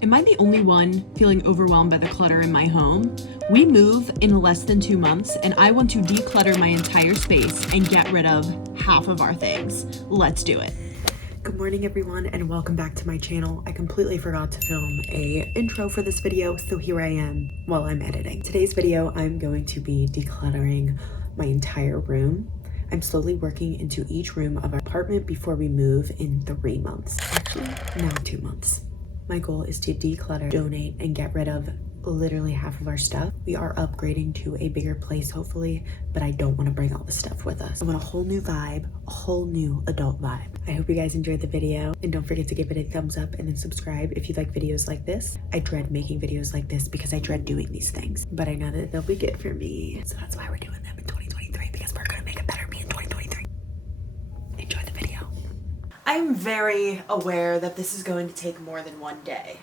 Am I the only one feeling overwhelmed by the clutter in my home? We move in less than 2 months, and I want to declutter my entire space and get rid of half of our things. Let's do it. Good morning, everyone, and welcome back to my channel. I completely forgot to film a intro for this video, so here I am while I'm editing. Today's video, I'm going to be decluttering my entire room. I'm slowly working into each room of our apartment before we move in 3 months. Actually, now 2 months. My goal is to declutter, donate, and get rid of literally half of our stuff. We are upgrading to a bigger place, hopefully, but I don't want to bring all the stuff with us. I want a whole new vibe, a whole new adult vibe. I hope you guys enjoyed the video, and don't forget to give it a thumbs up and then subscribe if you like videos like this. I dread making videos like this because I dread doing these things, but I know that they'll be good for me. So that's why we're doing them in 2023, because we're gonna make it better me in 2023. Enjoy the video. I'm very aware that this is going to take more than one day.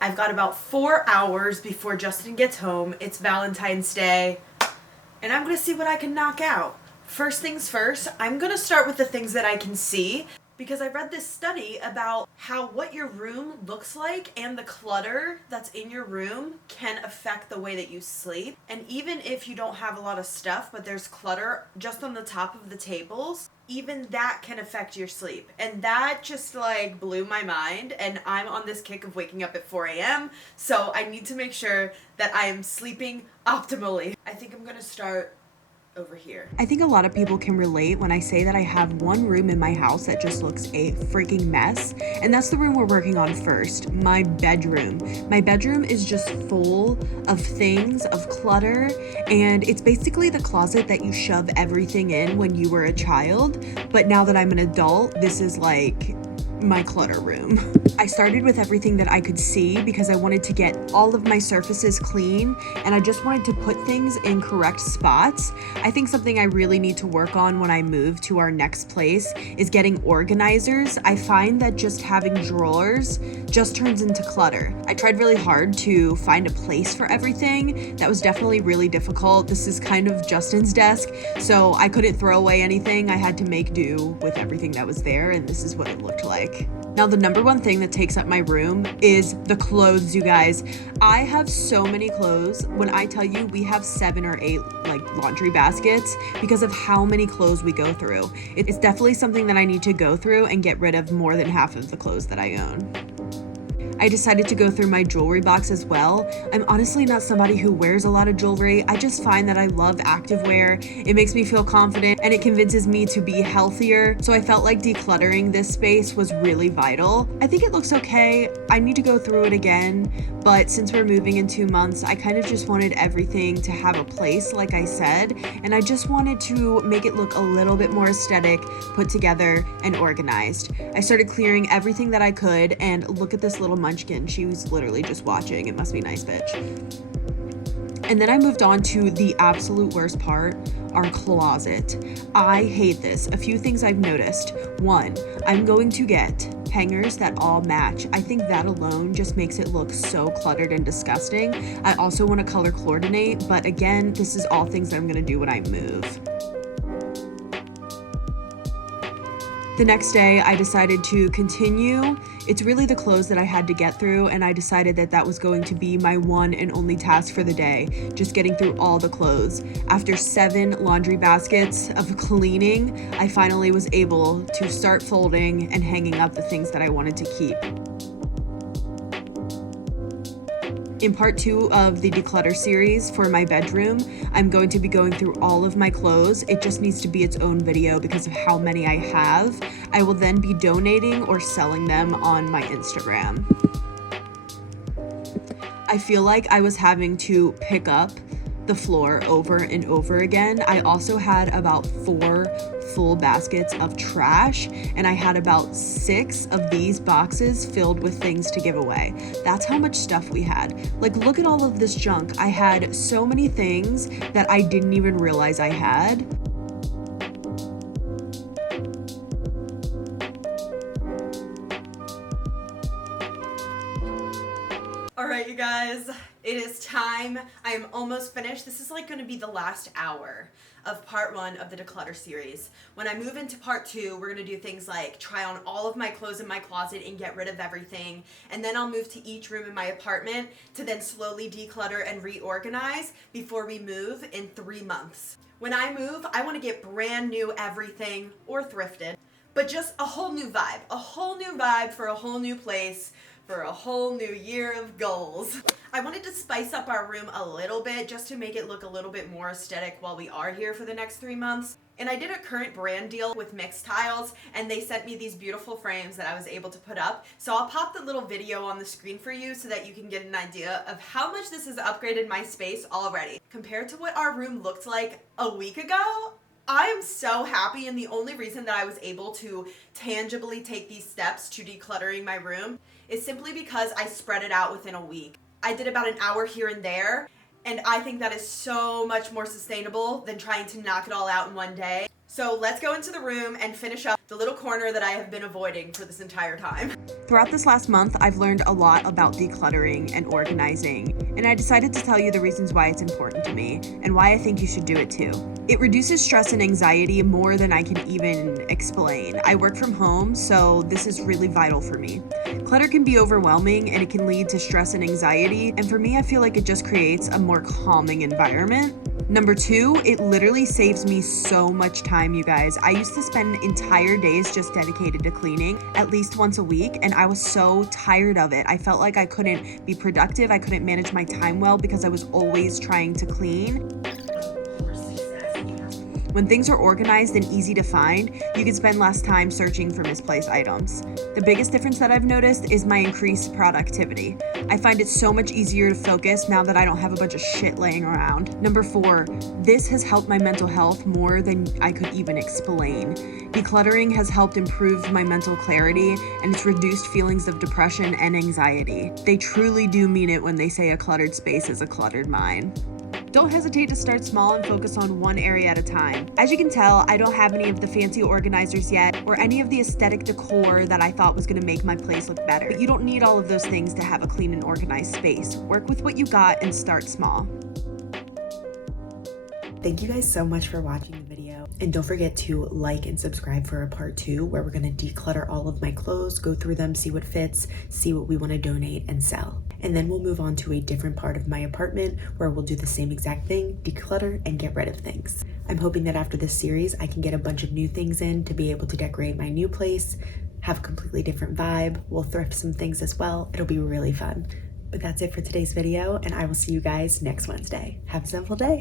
I've got about 4 hours before Justin gets home. It's Valentine's Day, and I'm gonna see what I can knock out. First things first, I'm gonna start with the things that I can see, because I read this study about how what your room looks like and the clutter that's in your room can affect the way that you sleep. And even if you don't have a lot of stuff, but there's clutter just on the top of the tables, even that can affect your sleep. And that just like blew my mind, and I'm on this kick of waking up at 4 a.m. So I need to make sure that I am sleeping optimally. I think I'm gonna start over here. I think a lot of people can relate when I say that I have one room in my house that just looks a freaking mess, and that's the room we're working on first, my bedroom. My bedroom is just full of things, of clutter, and it's basically the closet that you shove everything in when you were a child, but now that I'm an adult, this is like my clutter room. I started with everything that I could see because I wanted to get all of my surfaces clean, and I just wanted to put things in correct spots. I think something I really need to work on when I move to our next place is getting organizers. I find that just having drawers just turns into clutter. I tried really hard to find a place for everything. That was definitely really difficult. This is kind of Justin's desk, so I couldn't throw away anything. I had to make do with everything that was there, and this is what it looked like. Now, the number one thing that takes up my room is the clothes, you guys. I have so many clothes. When I tell you we have 7 or 8 like laundry baskets because of how many clothes we go through. It's definitely something that I need to go through and get rid of more than half of the clothes that I own. I decided to go through my jewelry box as well. I'm honestly not somebody who wears a lot of jewelry. I just find that I love activewear. It makes me feel confident and it convinces me to be healthier. So I felt like decluttering this space was really vital. I think it looks okay. I need to go through it again, but since we're moving in 2 months, I kind of just wanted everything to have a place, like I said, and I just wanted to make it look a little bit more aesthetic, put together, and organized. I started clearing everything that I could, and look at this little munchkin. She was literally just watching. It must be nice, bitch. And then I moved on to the absolute worst part, our closet. I hate this. A few things I've noticed. 1, I'm going to get hangers that all match. I think that alone just makes it look so cluttered and disgusting. I also want to color coordinate, but again, this is all things that I'm going to do when I move. The next day, I decided to continue. It's really the clothes that I had to get through, and I decided that that was going to be my one and only task for the day, just getting through all the clothes. After 7 laundry baskets of cleaning, I finally was able to start folding and hanging up the things that I wanted to keep. In part 2 of the declutter series for my bedroom, I'm going to be going through all of my clothes. It just needs to be its own video because of how many I have. I will then be donating or selling them on my Instagram. I feel like I was having to pick up the floor over and over again. I also had about 4 full baskets of trash, and I had about 6 of these boxes filled with things to give away. That's how much stuff we had. Like, look at all of this junk. I had so many things that I didn't even realize I had. All right, you guys, it is time. I am almost finished. This is like going to be the last hour of part 1 of the Declutter series. When I move into part 2, we're going to do things like try on all of my clothes in my closet and get rid of everything. And then I'll move to each room in my apartment to then slowly declutter and reorganize before we move in 3 months. When I move, I want to get brand new everything or thrifted, but just a whole new vibe for a whole new place, for a whole new year of goals. I wanted to spice up our room a little bit just to make it look a little bit more aesthetic while we are here for the next 3 months. And I did a current brand deal with Mixed Tiles, and they sent me these beautiful frames that I was able to put up. So I'll pop the little video on the screen for you so that you can get an idea of how much this has upgraded my space already. Compared to what our room looked like a week ago, I am so happy, and the only reason that I was able to tangibly take these steps to decluttering my room is simply because I spread it out within a week. I did about an hour here and there, and I think that is so much more sustainable than trying to knock it all out in one day. So let's go into the room and finish up the little corner that I have been avoiding for this entire time. Throughout this last month, I've learned a lot about decluttering and organizing, and I decided to tell you the reasons why it's important to me and why I think you should do it too. It reduces stress and anxiety more than I can even explain. I work from home, so this is really vital for me. Clutter can be overwhelming and it can lead to stress and anxiety, and for me, I feel like it just creates a more calming environment. Number 2, it literally saves me so much time, you guys. I used to spend entire days just dedicated to cleaning at least once a week, and I was so tired of it. I felt like I couldn't be productive. I couldn't manage my time well because I was always trying to clean. When things are organized and easy to find, you can spend less time searching for misplaced items. The biggest difference that I've noticed is my increased productivity. I find it so much easier to focus now that I don't have a bunch of shit laying around. Number 4, this has helped my mental health more than I could even explain. Decluttering has helped improve my mental clarity, and it's reduced feelings of depression and anxiety. They truly do mean it when they say a cluttered space is a cluttered mind. Don't hesitate to start small and focus on one area at a time. As you can tell, I don't have any of the fancy organizers yet or any of the aesthetic decor that I thought was going to make my place look better. But you don't need all of those things to have a clean and organized space. Work with what you got and start small. Thank you guys so much for watching the video. And don't forget to like and subscribe for a part 2 where we're going to declutter all of my clothes, go through them, see what fits, see what we want to donate and sell. And then we'll move on to a different part of my apartment where we'll do the same exact thing, declutter and get rid of things. I'm hoping that after this series, I can get a bunch of new things in to be able to decorate my new place, have a completely different vibe. We'll thrift some things as well. It'll be really fun. But that's it for today's video, and I will see you guys next Wednesday. Have a simple day.